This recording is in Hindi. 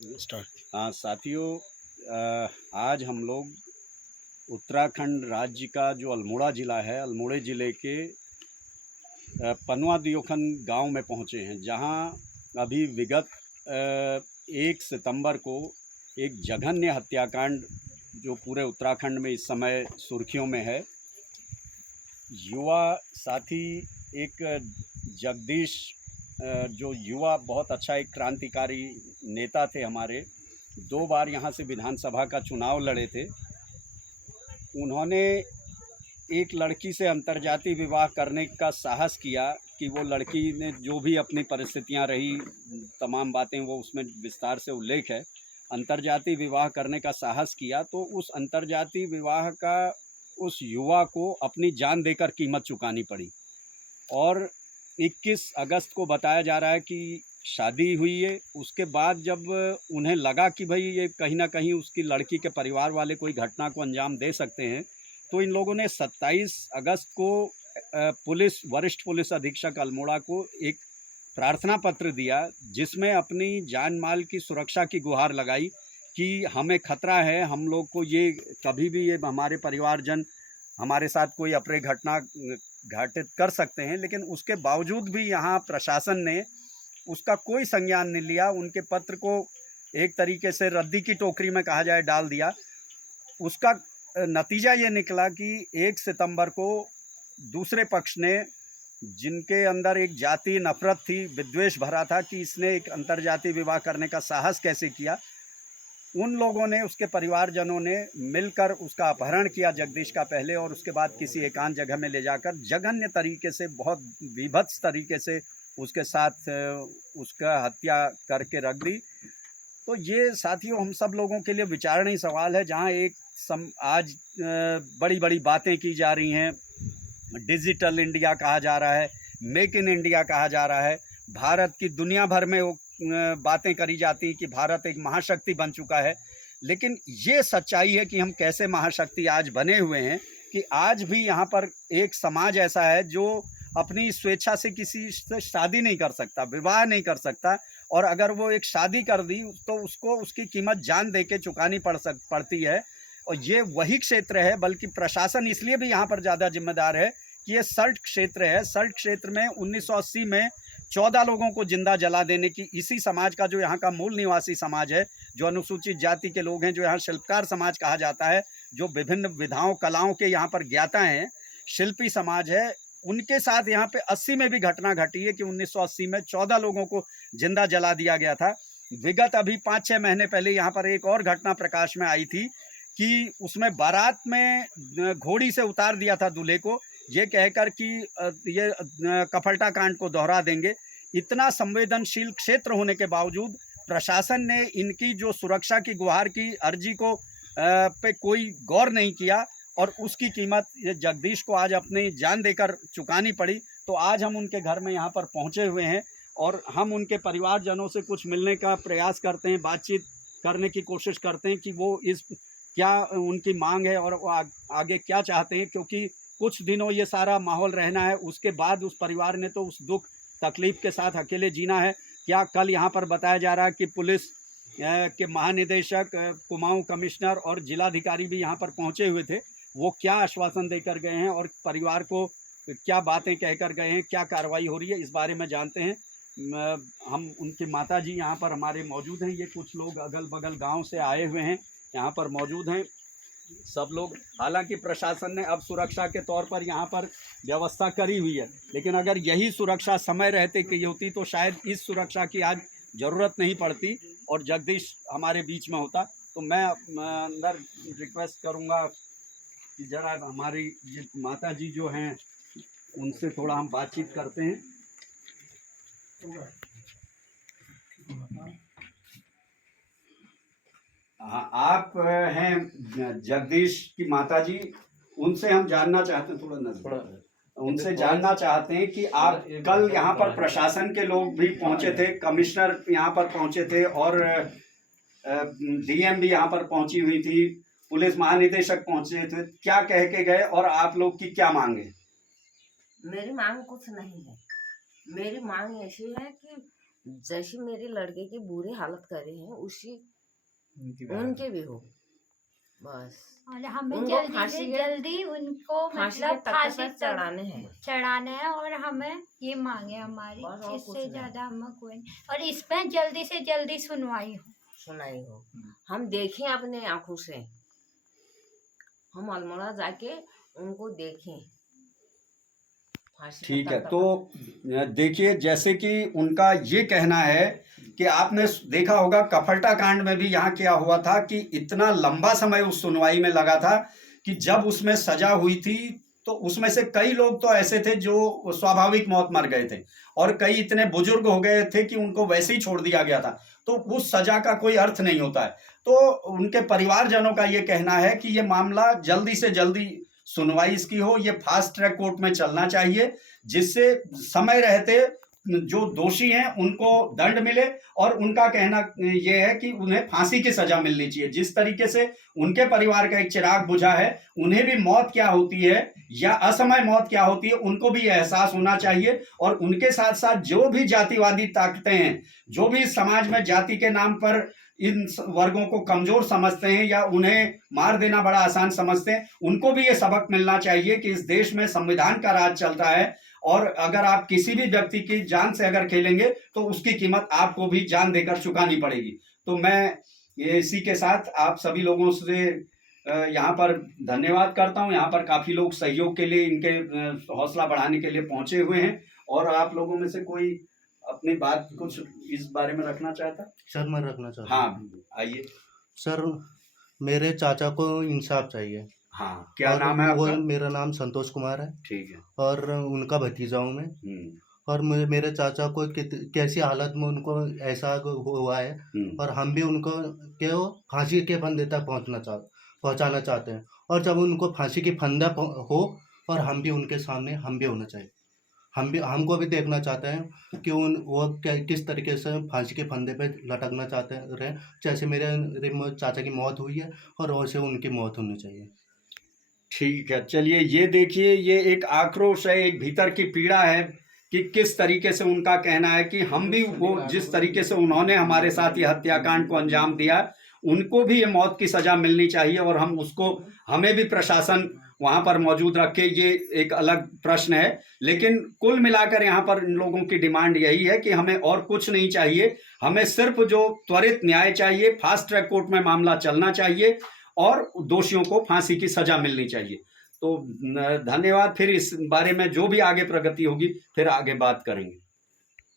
हाँ साथियों, आज हम लोग उत्तराखंड राज्य का जो अल्मोड़ा ज़िला है, अल्मोड़े ज़िले के पनवा दियोखन गांव में पहुंचे हैं, जहां अभी विगत 1 सितंबर को एक जघन्य हत्याकांड जो पूरे उत्तराखंड में इस समय सुर्खियों में है। युवा साथी एक जगदीश, जो युवा बहुत अच्छा एक क्रांतिकारी नेता थे हमारे, 2 बार यहाँ से विधानसभा का चुनाव लड़े थे। उन्होंने एक लड़की से अंतर्जातीय विवाह करने का साहस किया कि वो लड़की ने जो भी अपनी परिस्थितियां रही, तमाम बातें वो उसमें विस्तार से उल्लेख है। अंतर्जातीय विवाह करने का साहस किया तो उस अंतर्जातीय विवाह का उस युवा को अपनी जान देकर कीमत चुकानी पड़ी। और 21 अगस्त को बताया जा रहा है कि शादी हुई है। उसके बाद जब उन्हें लगा कि भाई ये कहीं ना कहीं उसकी लड़की के परिवार वाले कोई घटना को अंजाम दे सकते हैं, तो इन लोगों ने 27 अगस्त को वरिष्ठ पुलिस अधीक्षक अल्मोड़ा को एक प्रार्थना पत्र दिया, जिसमें अपनी जान माल की सुरक्षा की गुहार लगाई कि हमें खतरा है, हम लोग को ये कभी भी ये हमारे परिवारजन हमारे साथ कोई अप्रिय घटना घटित कर सकते हैं। लेकिन उसके बावजूद भी यहाँ प्रशासन ने उसका कोई संज्ञान नहीं लिया। उनके पत्र को एक तरीके से रद्दी की टोकरी में कहा जाए डाल दिया। उसका नतीजा ये निकला कि 1 सितंबर को दूसरे पक्ष ने, जिनके अंदर एक जातीय नफरत थी, विद्वेष भरा था कि इसने एक अंतर्जातीय विवाह करने का साहस कैसे किया, उन लोगों ने, उसके परिवारजनों ने मिलकर उसका अपहरण किया जगदीश का पहले, और उसके बाद किसी एकांत जगह में ले जाकर जघन्य तरीके से, बहुत विभत्स तरीके से उसके साथ उसका हत्या करके रख दी। तो ये साथियों हम सब लोगों के लिए विचारणीय सवाल है, जहाँ आज बड़ी बड़ी बातें की जा रही हैं, डिजिटल इंडिया कहा जा रहा है, मेक इन इंडिया कहा जा रहा है, भारत की दुनिया भर में वो बातें करी जाती कि भारत एक महाशक्ति बन चुका है। लेकिन ये सच्चाई है कि हम कैसे महाशक्ति आज बने हुए हैं कि आज भी यहाँ पर एक समाज ऐसा है जो अपनी स्वेच्छा से किसी से शादी नहीं कर सकता, विवाह नहीं कर सकता, और अगर वो एक शादी कर दी तो उसको उसकी कीमत जान दे के चुकानी पड़ती है। और ये वही क्षेत्र है, बल्कि प्रशासन इसलिए भी यहाँ पर ज़्यादा जिम्मेदार है कि ये सल्ट क्षेत्र है। सल्ट क्षेत्र में 1980 में 14 लोगों को जिंदा जला देने की, इसी समाज का, जो यहाँ का मूल निवासी समाज है, जो अनुसूचित जाति के लोग हैं, जो यहाँ शिल्पकार समाज कहा जाता है, जो विभिन्न विधाओं कलाओं के यहाँ पर ज्ञाता हैं, शिल्पी समाज है, उनके साथ यहाँ पे 80 में भी घटना घटी है कि 1980 में 14 लोगों को जिंदा जला दिया गया था। विगत अभी 5-6 महीने पहले यहाँ पर एक और घटना प्रकाश में आई थी कि उसमें बारात में घोड़ी से उतार दिया था दूल्हे को, ये कहकर कि ये कफलटा कांड को दोहरा देंगे। इतना संवेदनशील क्षेत्र होने के बावजूद प्रशासन ने इनकी जो सुरक्षा की गुहार की अर्जी को पे कोई गौर नहीं किया, और उसकी कीमत ये जगदीश को आज अपनी जान देकर चुकानी पड़ी। तो आज हम उनके घर में यहाँ पर पहुँचे हुए हैं, और हम उनके परिवारजनों से कुछ मिलने का प्रयास करते हैं, बातचीत करने की कोशिश करते हैं कि वो इस क्या उनकी मांग है और वो आगे क्या चाहते हैं, क्योंकि कुछ दिनों ये सारा माहौल रहना है, उसके बाद उस परिवार ने तो उस दुख तकलीफ के साथ अकेले जीना है। क्या कल यहाँ पर बताया जा रहा है कि पुलिस के महानिदेशक, कुमाऊं कमिश्नर और जिलाधिकारी भी यहाँ पर पहुँचे हुए थे, वो क्या आश्वासन देकर गए हैं और परिवार को क्या बातें कहकर गए हैं, क्या कार्रवाई हो रही है, इस बारे में जानते हैं। हम उनके माता जी यहाँ पर हमारे मौजूद हैं। ये कुछ लोग अगल बगल गांव से आए हुए हैं, यहाँ पर मौजूद हैं सब लोग। हालांकि प्रशासन ने अब सुरक्षा के तौर पर यहाँ पर व्यवस्था करी हुई है, लेकिन अगर यही सुरक्षा समय रहते की होती तो शायद इस सुरक्षा की आज ज़रूरत नहीं पड़ती और जगदीश हमारे बीच में होता। तो मैं अंदर रिक्वेस्ट करूँगा कि ज़रा हमारी ये माता जी जो हैं उनसे थोड़ा हम बातचीत करते हैं। हाँ, आप हैं जगदीश की माता जी, उनसे हम जानना चाहते हैं, उनसे जानना चाहते हैं कि आप कल यहाँ पर प्रशासन के लोग भी पहुँचे थे, कमिश्नर यहाँ पर पहुँचे थे और डीएम भी यहाँ पर पहुँची हुई थी, पुलिस महानिदेशक पहुँचे थे, क्या कह के गए और आप लोग की क्या मांग है? मेरी मांग कुछ नहीं है। मेरी मांग ऐसी है कि जैसी मेरे लड़के की बुरी हालत करे हैं उसी उनके भी हो बस। और हमें उनको जल्दी फांसी से के जल्दी उनको फांसी के मतलब तख्ते फांसी पर चढ़ाने हैं चढ़ाना है, और हमें ये मांगे हमारी, बस, और कुछ इससे नहीं। ज्यादा हमें कोई नहीं। और इसमें जल्दी से जल्दी सुनवाई हो। सुनाई हो, हम देखें अपने आंखों से, हम अल्मोड़ा जाके उनको देखें फांसी के ठीक है। तख्ते तो पर। देखिए, जैसे कि उनका ये कहना है कि आपने देखा होगा कफरटा कांड में भी यहाँ क्या हुआ था कि इतना लंबा समय उस सुनवाई में लगा था कि जब उसमें सजा हुई थी तो उसमें से कई लोग तो ऐसे थे जो स्वाभाविक मौत मर गए थे, और कई इतने बुजुर्ग हो गए थे कि उनको वैसे ही छोड़ दिया गया था। तो उस सजा का कोई अर्थ नहीं होता है। तो उनके परिवारजनों का ये कहना है कि ये मामला जल्दी से जल्दी सुनवाई इसकी हो, ये फास्ट ट्रैक कोर्ट में चलना चाहिए, जिससे समय रहते जो दोषी हैं उनको दंड मिले। और उनका कहना ये है कि उन्हें फांसी की सजा मिलनी चाहिए। जिस तरीके से उनके परिवार का एक चिराग बुझा है, उन्हें भी मौत क्या होती है या असमय मौत क्या होती है उनको भी एहसास होना चाहिए। और उनके साथ साथ जो भी जातिवादी ताकतें हैं, जो भी समाज में जाति के नाम पर इन वर्गों को कमजोर समझते हैं या उन्हें मार देना बड़ा आसान समझते हैं, उनको भी ये सबक मिलना चाहिए कि इस देश में संविधान का राज चलता है, और अगर आप किसी भी व्यक्ति की जान से अगर खेलेंगे तो उसकी कीमत आपको भी जान देकर चुकानी पड़ेगी। तो मैं ये इसी के साथ आप सभी लोगों से यहाँ पर धन्यवाद करता हूँ। यहाँ पर काफी लोग सहयोग के लिए, इनके हौसला बढ़ाने के लिए पहुंचे हुए हैं। और आप लोगों में से कोई अपनी बात कुछ इस बारे में रखना चाहता? सर मैं रखना चाहता हाँ, हूँ। आइए। सर मेरे चाचा को इंसाफ चाहिए। हाँ, क्या और नाम है वो आपका? मेरा नाम संतोष कुमार है ठीक है। और उनका भतीजा हूँ मैं। और मेरे चाचा को कैसी हालत में उनको ऐसा हुआ है, और हम भी उनको क्यों फांसी के फंदे तक पहुंचाना चाहते हैं। और जब उनको फांसी की फंदा हो और हम भी उनके सामने हम भी होना चाहिए, हमको भी देखना चाहते हैं कि वो किस तरीके से फांसी के फंदे पे लटकना चाहते रहे। जैसे मेरे चाचा की मौत हुई है और वैसे उनकी मौत होनी चाहिए। ठीक है, चलिए ये देखिए, ये एक आक्रोश है, एक भीतर की पीड़ा है कि किस तरीके से उनका कहना है कि हम भी, वो जिस तरीके से उन्होंने हमारे साथ ये हत्याकांड को अंजाम दिया, उनको भी ये मौत की सजा मिलनी चाहिए। और हमें भी प्रशासन वहां पर मौजूद रखे, ये एक अलग प्रश्न है। लेकिन कुल मिलाकर यहाँ पर इन लोगों की डिमांड यही है कि हमें और कुछ नहीं चाहिए, हमें सिर्फ जो त्वरित न्याय चाहिए, फास्ट ट्रैक कोर्ट में मामला चलना चाहिए और दोषियों को फांसी की सजा मिलनी चाहिए। तो धन्यवाद। फिर इस बारे में जो भी आगे प्रगति होगी फिर आगे बात करेंगे।